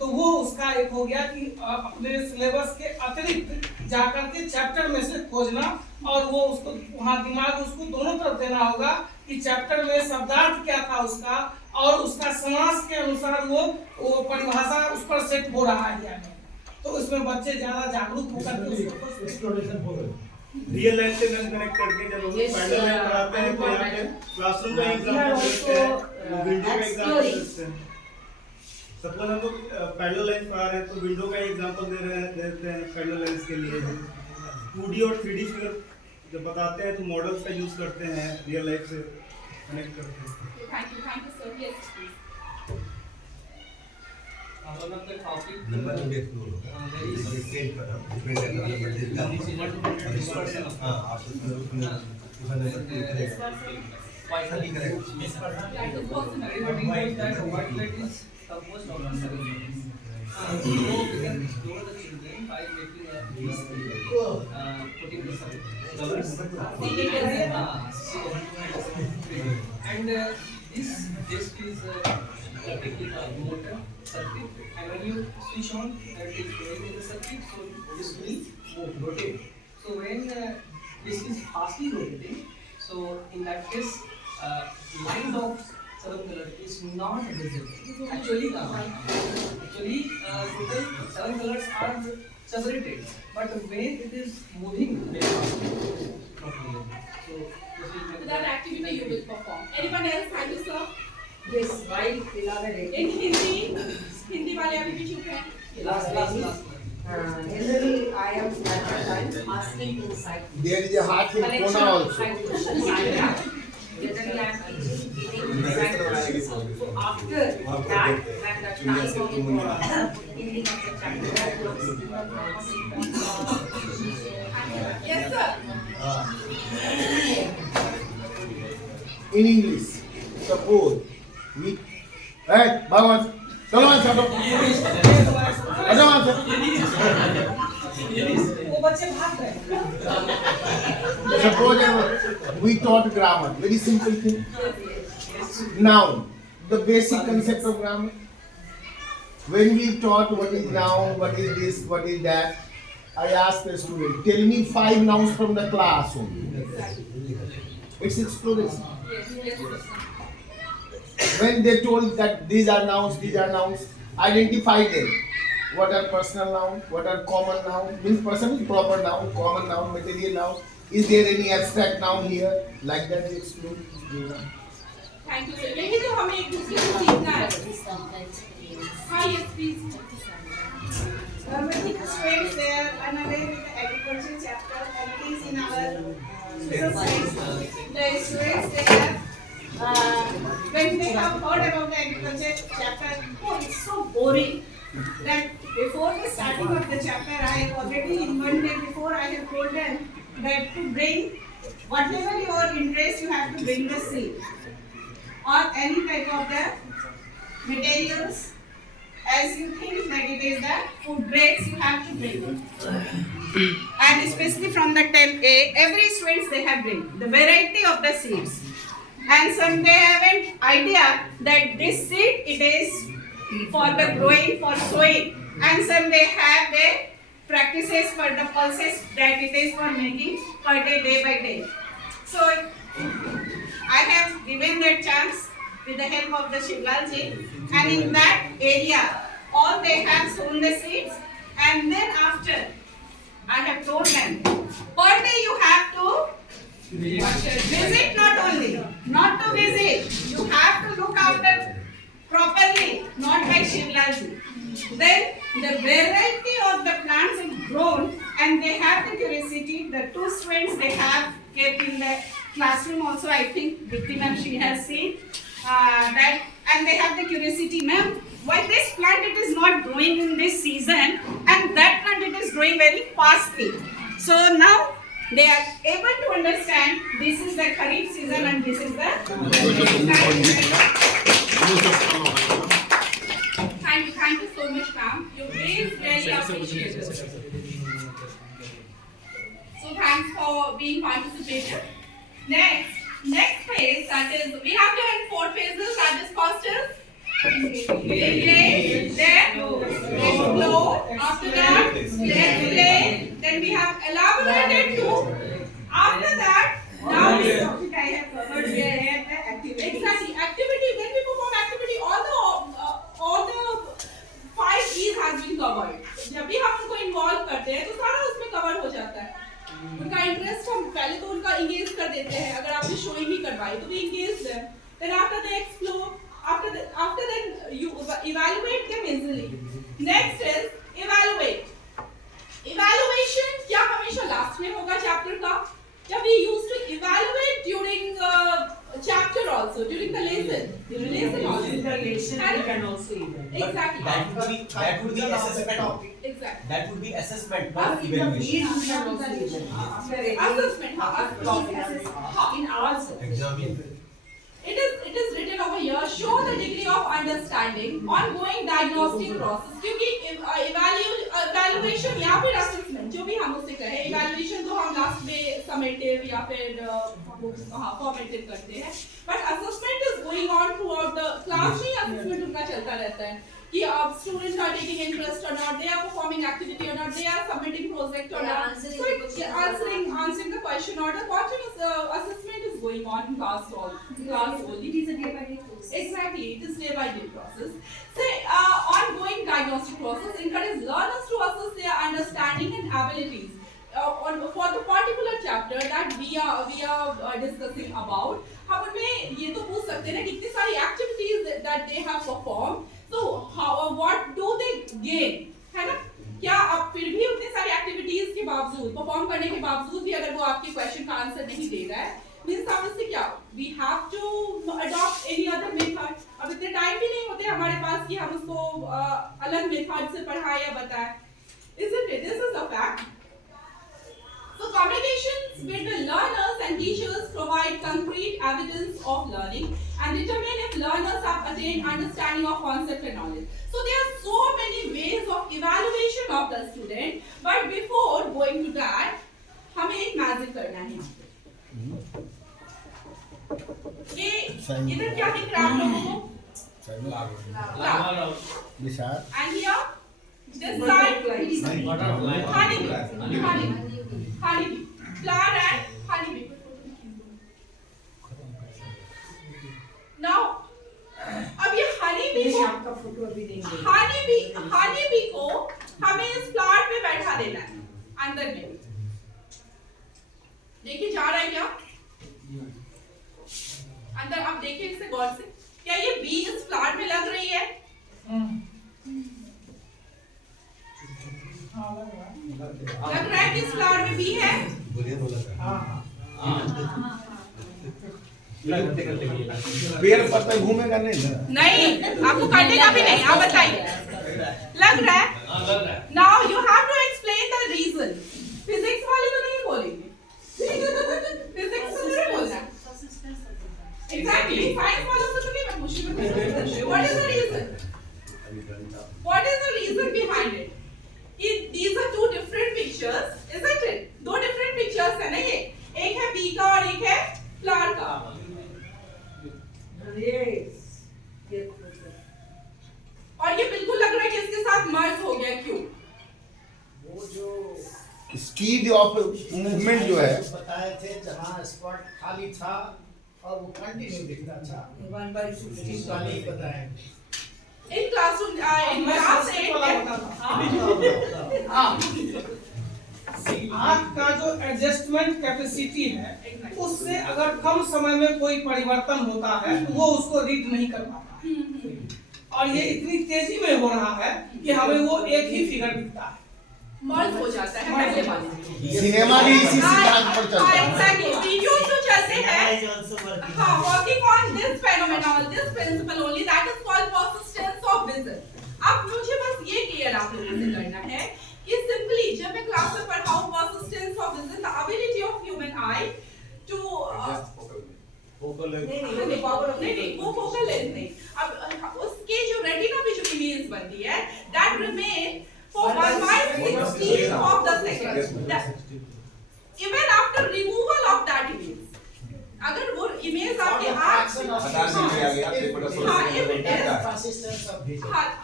तो वो उसका एक हो गया कि अपने सिलेबस के अतिरिक्त जाकर के चैप्टर में से खोजना, और वो उसको वहाँ दिमाग उसको दोनों तरफ देना होगा कि चैप्टर में शब्दार्थ क्या था उसका, और उसका समास के अनुसार वो परिभाषा उस पर सेट हो रहा है या नहीं। तो इसमें बच्चे ज्यादा जागरूक होकर के एक्सप्लोरेशन हो गया। रियल लाइफ से कनेक्ट करके जब हम पैरेलल लाइन पढ़ाते हैं तो यहाँ पे क्लासरूम का एग्जांपल देते हैं, विंडो का एग्जांपल देते हैं। सपोज हम लोग पैरेलल लाइन पढ़ा रहे हैं तो विंडो का एग्जांपल देते हैं पैरेलल लाइंस के लिए। 2D और 3D फिगर जब बताते हैं तो मॉडल्स का यूज करते हैं, रियल लाइफ से कनेक्ट करते हैं। Thank you, sir. Yes, please. One of the topic very composed of elements. So we can explore the children by making a list, putting the colors, and this disk is taking a motor circuit, and when you switch on, that is going in the circuit, so this will rotate. So when this is fastly rotating, so in that case, line of seven color is not visible. Actually, total 7 colors are separated, but when it is moving, they are not moving. So that activity you will perform. Anyone else? Thank you, sir. Yes, while elaborating. In Hindi वाले अभी भी चुप हैं. Last. Generally, I am at the time asking inside. There is a heart in Kona also. Generally, I am teaching inside questions. So after that, when the time of the ending of the chapter Yes, sir. In English, suppose we, hey, Bhagwan, चलो आज चलो, अच्छा मान से, वो बच्चे भाग रहे हैं। suppose we taught grammar, very simple thing. Noun, the basic concept of grammar. When we taught what is noun, what is this, what is that, I asked the student, tell me 5 nouns from the class only. It's exploration. When they told that these are nouns, identify them. What are personal noun, what are common noun, means person is proper noun, common noun, material noun. Is there any abstract noun here? Like that they explore. Thank you, sir. यही तो हमें एक दूसरे से सीखना है. हाँ, yes, please. Many students they are unaware with the agriculture chapter, and it is in our social science. The students they are when they have heard about the agriculture chapter, oh, it's so boring. That before the starting of the chapter, I have already in one day before I have told them that to bring whatever your interest, you have to bring the seed or any type of the materials as you think that it is the food grades you have to bring. And especially from the 10A, every students they have bring the variety of the seeds. And some they have an idea that this seed it is for the growing, for sowing. And some they have their practices for the pulses that it is for making per day by day. So I have given that chance with the help of the Shivlalji, and in that area all they have sown the seeds, and then after I have told them per day you have to visit, not to visit, you have to look after properly, not by Shivlalji. Then the variety of the plants is grown, and they have the curiosity. The two students they have kept in the classroom also. I think Dikti ma'am she has seen that, and they have the curiosity, ma'am. Why this plant it is not growing in this season, and that plant it is growing very fastly. So now they are able to understand this is the Kharif season and this is the. Thank you so much, ma'am. Your way is very appreciated. So thanks for being participative. Next phase, that is, we have given 4 phases, that is first is engage, then explore, after that explain, then we have elaborated too. After that, now we topic I have covered here, activity. Exactly, activity. When we perform activity, all the 5 E's has been covered. जब भी हम उनको involve करते हैं तो सारा उसमें cover हो जाता है. उनका interest हम पहले तो उनका engage कर देते हैं. अगर आपने showing ही करवाई तो we engage them. Then after they explore, after that you evaluate them easily. Next is evaluate. Evaluation क्या हमेशा last में होगा chapter का? Yeah, we used to evaluate during chapter also, during the lesson. The lesson also. In the lesson we can also evaluate. Exactly. That would be assessment. Exactly. That would be assessment, not evaluation. Assessment. In our subject. It is written over here. Show the degree of understanding. Ongoing diagnostic process. क्योंकि evaluation या फिर assessment जो भी हम उससे कहें, evaluation तो हम last में summative या फिर formative करते हैं. But assessment is going on throughout the class में assessment उनका चलता रहता है कि अब students are taking interest or not, they are performing activity or not, they are submitting project or not. So it's answering the question or the continuous assessment is going on in class only. It is a day by day process. Exactly, it is day by day process. Say ongoing diagnostic process encourages learners to assess their understanding and abilities. For the particular chapter that we are discussing about, हम उनमें ये तो पूछ सकते हैं ना कितनी सारी activities that they have performed. So what do they gain? है ना? क्या आप फिर भी उतनी सारी activities के बावजूद perform करने के बावजूद भी अगर वो आपके question का answer नहीं दे रहा है, means हम इससे क्या? We have to adopt any other method. अब इतने time भी नहीं होते हमारे पास कि हम उसको अलग method से पढ़ाएं या बताएं. Isn't it? This is a fact. So communications with the learners and teachers provide concrete evidence of learning and determine if learners have attained understanding of concept and knowledge. So there are so many ways of evaluation of the student, but before going to that, हमें एक magic करना है यहाँ पे. ये इधर क्या दिख रहा है आप लोगों को? Vishal. And here, this side, honeybee, flower and honeybee. Now, अब ये honeybee को हमें इस फ्लावर पे बैठा देना है अंदर में. देखिए जा रहा है क्या? अंदर आप देखिए इसे गौर से. क्या ये बी इस फ्लावर में लग रही है? लग रहा है कि इस फ्लावर में बी है? पेड़ पर तो घूमेगा नहीं ना? नहीं, आपको काटेगा भी नहीं. आप बताइए. लग रहा है? Now you have to explain the reason. Physics वाले तो नहीं बोलेंगे. Physics तो नहीं बोलना. Exactly. Science वालों से तो नहीं मैं पूछूंगी. What is the reason? Speed of movement जो है बताए थे जहाँ स्पॉट खाली था और वो कंटिन्यू दिखता था 1/16 का नहीं बताया In classroom, in class 8, आँख का जो एडजस्टमेंट कैपेसिटी है उससे अगर कम समय में कोई परिवर्तन होता है तो वो उसको रीड नहीं कर पाता और ये इतनी तेजी में हो रहा है कि हमें वो एक ही फिगर दिखता है, मर्ज हो जाता है पहले वाले। सिनेमा भी इसी सिद्धांत पर चलता है। Exactly. Videos जो चलते हैं, हाँ, working on this phenomenon, this principle only, that is called persistence of vision. अब मुझे बस ये क्लियर आप लोगों से करना है कि सिंपली जब मैं क्लास में पढ़ाऊं persistence of vision, the ability of human eye to नहीं वो फोकल लेंथ नहीं, अब उसके जो रेटिना पे जो इमेज बनती है that remain for 1/16 of the second. Even after removal of that image, अगर वो इमेज आपके आँख से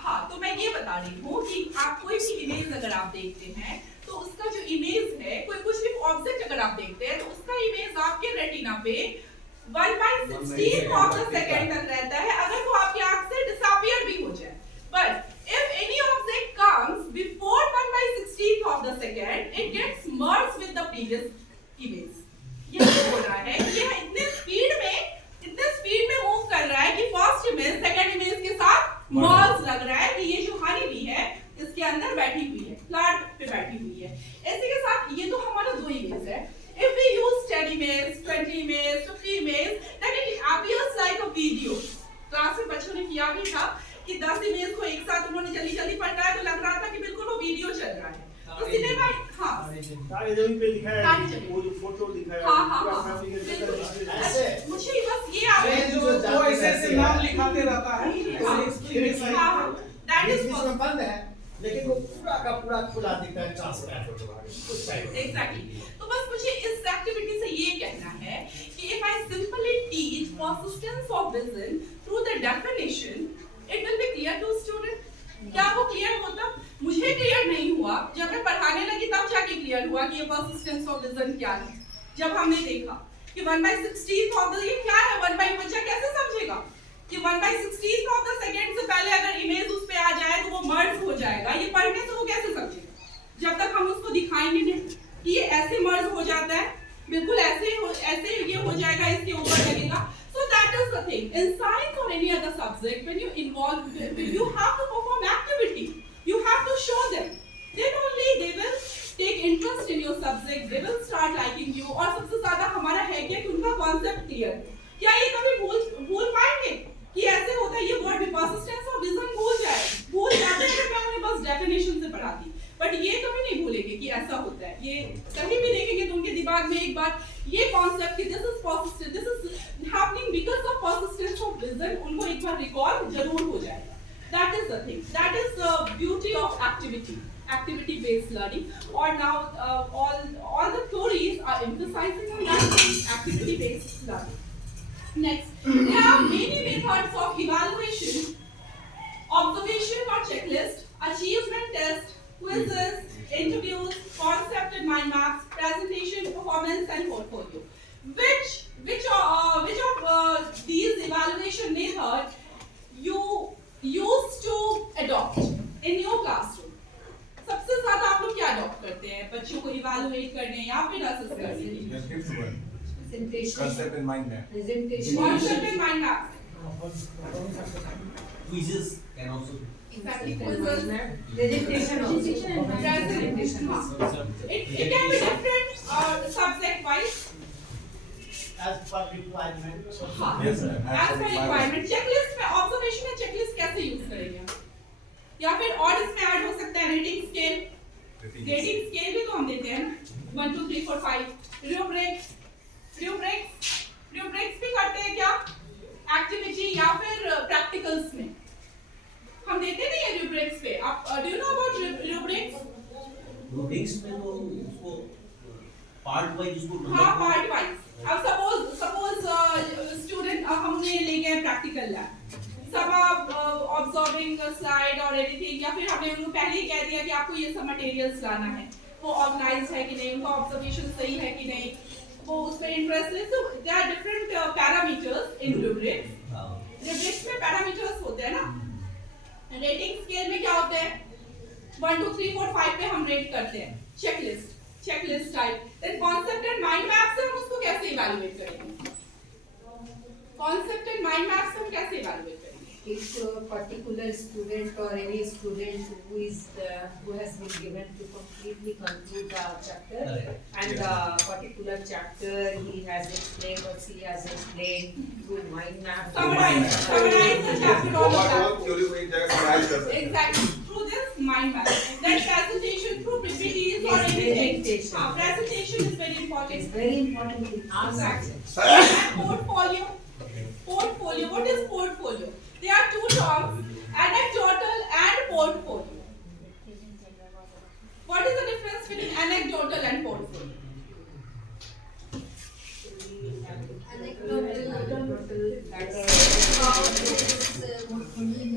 हाँ, तो मैं ये बता रही हूँ कि आप कोई भी इमेज अगर आप देखते हैं तो उसका जो इमेज है, कोई कुछ भी ऑब्जेक्ट अगर आप देखते हैं तो उसका इमेज आपके रेटिना पे 1/16 of the second तक रहता है, अगर वो आपकी आँख से डिसअपीयर भी हो जाए। But if any object comes before 1/16 of the second, it gets merged with the previous image. ये हो रहा है कि यह इतने स्पीड में मूव कर रहा है कि फर्स्ट इमेज सेकंड इमेज के साथ मर्ज लग रहा है कि ये जो हनी बी है इसके अंदर बैठी हुई है, प्लांट पे बैठी हुई है। ऐसे के साथ ये तो हमारा दो इमेज है। If we use 10 images, 20 images, 50 images, then it appears like a video. Class में बच्चों ने किया भी था कि 10 इमेज को एक साथ उन्होंने जल्दी पढ़ना है तो लग रहा था कि बिल्कुल वो वीडियो चल रहा है। तो सिनेमा हाँ तारे जमीन पे दिखाया है वो जो फोटो दिखाया हाँ ऐसे मुझे बस ये जो ऐसे नाम लिखाते रहता है दैट इज बंद है लेकिन वो पूरा का पूरा खुला दिखता है ट्रांसपेरेंट एग्जैक्टली। तो बस मुझे इस एक्टिविटी से ये कहना है कि if I simply teach persistence of vision through the definition, it will be clear to student. क्या वो क्लियर होता? मुझे क्लियर नहीं हुआ, जब मैं पढ़ाने लगी तब जाके क्लियर हुआ कि ये persistence of vision क्या है। जब हमने देखा कि 1/16 of the ये क्या है, 1/, बच्चा कैसे समझेगा कि 1/16 of the second से पहले अगर इमेज उस पे आ जाए तो वो मर्ज हो जाएगा, ये पढ़ने से वो कैसे समझेगा जब तक हम उसको दिखाएंगे नहीं कि ये ऐसे मर्ज हो जाता है, बिल्कुल ऐसे ये हो जाएगा, इसके ऊपर लगेगा। So that is the thing. In science or any other subject, when you involve, you have to perform activity. You have to show them. Then only they will take interest in your subject. They will start liking you. और सबसे ज़्यादा हमारा है कि उनका concept clear है। क्या ये कभी भूल पाएंगे कि ऐसे होता है? ये word persistence और vision भूल जाते हैं मैं उन्हें बस definition से पढ़ाती। बट ये कभी नहीं भूलेंगे कि ऐसा होता है। ये कहीं भी देखेंगे तो उनके दिमाग में एक बार ये कॉन्सेप्ट कि this is persistent, this is happening because of persistence of vision, उनको एक बार रिकॉल जरूर हो जाएगा। That is the thing. That is the beauty of activity-based learning. Or now all the theories are emphasizing on that activity-based learning. Next, there are many methods of evaluation: observation or checklist, achievement test, quizzes, interviews, concept and mind maps, presentation, performance, and portfolio. Which of these evaluation methods you used to adopt in your classroom? सबसे ज़्यादा आप लोग क्या adopt करते हैं बच्चों को evaluate करने या फिर assess करने के लिए? Concept and mind map. Concept and mind map. Quizzes can also be. Exactly. Quizzes. Presentation also. Presentation. It can be different subject wise. as per requirement. हाँ, as per requirement. Checklist में observation में checklist कैसे use करेंगे? या फिर और इसमें ऐड हो सकता है rating scale. Rating scale भी तो हम देते हैं ना 1 2 3 4 5. rubrics भी करते हैं क्या? Activity या फिर practicals में हम देते नहीं है rubrics पे। आप do you know about rubrics? Rubrics में तो उसको part wise उसको हाँ part wise। अब suppose student हमने ले गए practical lab, सब आप observing a slide or anything या फिर हमने उनको पहले ही कह दिया कि आपको ये सब materials लाना है, वो ऑर्गेनाइज है कि नहीं, उनका ऑब्जर्वेशन सही है कि नहीं, वो उस पर इंटरेस्ट है। So there are different parameters in rubrics. Rubrics में पैरामीटर्स होते हैं ना। रेटिंग स्केल में क्या होते हैं, 1 2 3 4 5 पे हम रेट करते हैं, checklist type. Then concept and mind map से हम उसको कैसे इवैल्यूएट करेंगे, कॉन्सेप्ट एंड माइंड मैप से हम कैसे इवैल्यूएट करेंगे? If a particular student or any student who has been given to completely conclude the chapter, and the particular chapter he has explained or she has explained through mind map. Summarize the chapter all of that. theory को एक जगह summarize कर सकते हैं. Exactly, through this mind map. Then presentation through PPTs or anything. Presentation is very important. It's very important in our subject. And portfolio. Portfolio. What is portfolio? There are two terms, anecdotal and portfolio. What is the difference between anecdotal and portfolio? Anecdotal about his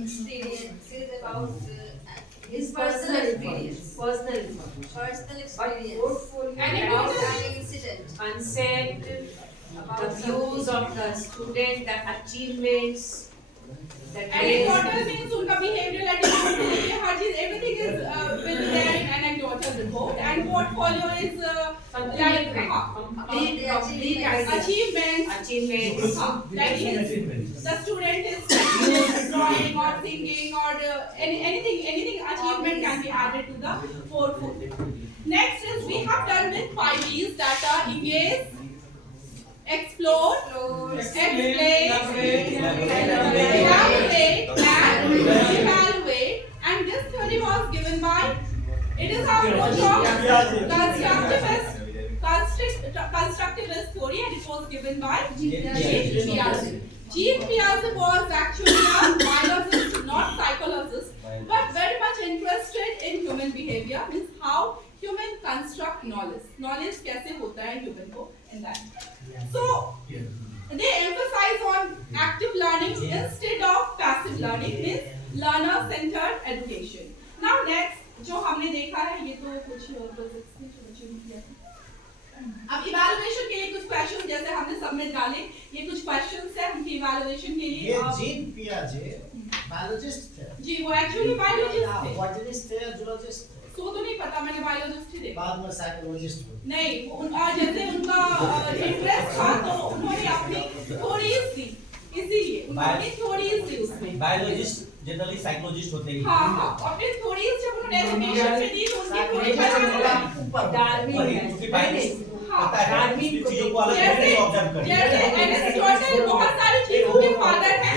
experience, is about his personal experience. Personal information. Personal But experience. portfolio Anecdotal. about An incident. unsaid, About the views of the student, the achievements, the Anecdotal means उनका behavioral attitude, ये हर चीज, everything is will be there in anecdotal report. And portfolio is like complete achievements. Like the student is drawing or singing or anything achievement can be added to the portfolio. Next is we have done with 5 E's that are engage, explore, explain, elaborate, and evaluate. And this theory was given by, it is our approach of constructivist theory, and it was given by Jean Piaget. Jean Piaget was actually a biologist, not psychologist, but very much interested in human behavior, means how human construct knowledge. Knowledge कैसे होता है human को in that. So they emphasize on active learning instead of passive learning, means learner-centered education. Now next जो हमने देखा है, ये तो कुछ प्रोजेक्ट्स थे जो बच्चों ने किया था। अब इवैल्यूएशन के लिए कुछ क्वेश्चन जैसे हमने सबमिट डाले, ये कुछ क्वेश्चंस हैं उनकी इवैल्यूएशन के लिए। ये जीन पियाजेट बायोलॉजिस्ट थे जी, वो एक्चुअली बायोलॉजिस्ट थे। बॉटनिस्ट थे, जूलॉजिस्ट थे, तो नहीं पता, मैंने बायोलॉजिस्ट ही देखा। बाद में साइकोलॉजिस्ट हुए। नहीं, उनका जैसे उनका इंटरेस्ट था तो उन्होंने अपनी थ्योरीज दी, इसीलिए उन्होंने थ्योरीज दी उसमें। बायोलॉजिस्ट जनरली साइकोलॉजिस्ट होते हैं। हाँ, अपनी थ्योरीज जब उन्होंने एजुकेशन में दी तो उनकी थ्योरी ऊपर डार्विन उसकी बायोलॉजी पता है, डार्विन चीजों को अलग तरीके से ऑब्जर्व करते हैं। जैसे एरिस्टोटल बहुत सारी चीजों के फादर हैं,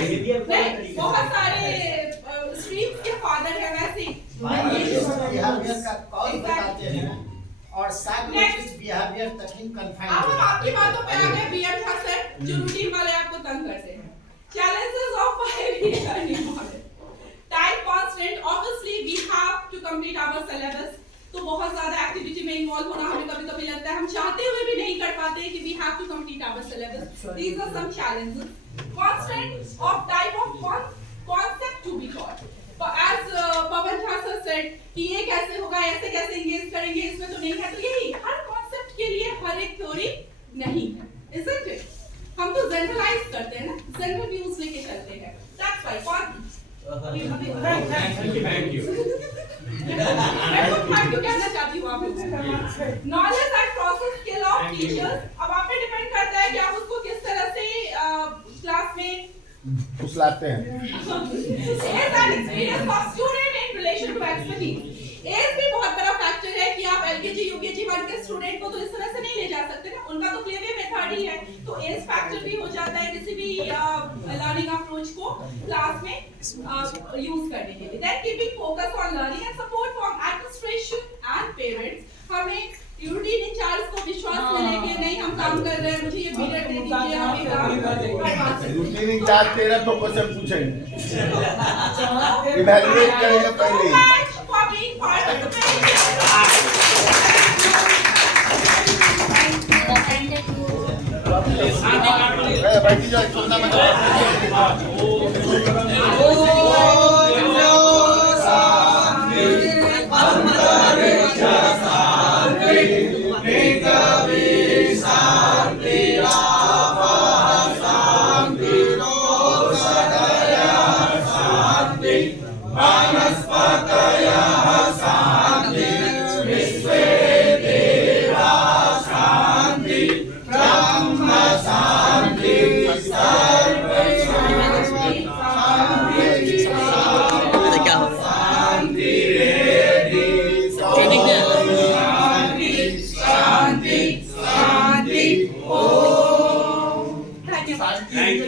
बहुत सारे स्ट्रीम्स के फादर हैं, वैसे बिहेवियर का कॉज बताते हैं और साइकोलॉजिस्ट बिहेवियर तक ही कन्फाइंड। अब हम आपकी बातों पे आ गए बीएम सर, जो रूटीन वाले आपको तंग करते हैं। Challenges of 5-year learning model. Time constant. Obviously, we have to complete our syllabus. तो बहुत ज़्यादा एक्टिविटी में इन्वॉल्व होना हमें कभी-कभी लगता है, हम चाहते हुए भी नहीं कर पाते कि we have to complete our syllabus. These are some challenges. Constant of type of concept to be taught. As Pawan Jha sir said कि ये कैसे होगा, ऐसे कैसे engage करेंगे, इसमें तो नहीं है, तो यही हर concept के लिए हर एक theory नहीं है, isn't it? हम तो जनरलाइज करते हैं ना, जनरल व्यूज लेके चलते हैं। That's why thank you. मैं तो थैंक यू कहना चाहती हूँ आपको। Knowledge and process skill of teachers, अब आप पे डिपेंड करता है कि आप उसको किस तरह से क्लास में फुसलाते हैं। Age and experience of student in relation to expertise. Age भी बहुत बड़ा फैक्टर है कि आप एलकेजी यूकेजी 1 के स्टूडेंट को तो इस तरह से नहीं ले जा सकते ना, उनका तो प्लेवे मेथड ही है, तो एज फैक्टर भी हो जाता है किसी भी लर्निंग अप्रोच को क्लास में यूज करने के लिए। Then keeping focus on learning and support from administration and parents. हमें रूटीन इंचार्ज को विश्वास में लेके नहीं हम काम कर रहे हैं, मुझे ये पीरियड दे दीजिए, हम ये काम करवा सकते हैं। रूटीन इंचार्ज तेरा तो क्वेश्चन पूछेंगे, इवैल्यूएट करेंगे पहले। बैठी जाओ, छोड़ना मत। धन्यवाद। Thank you.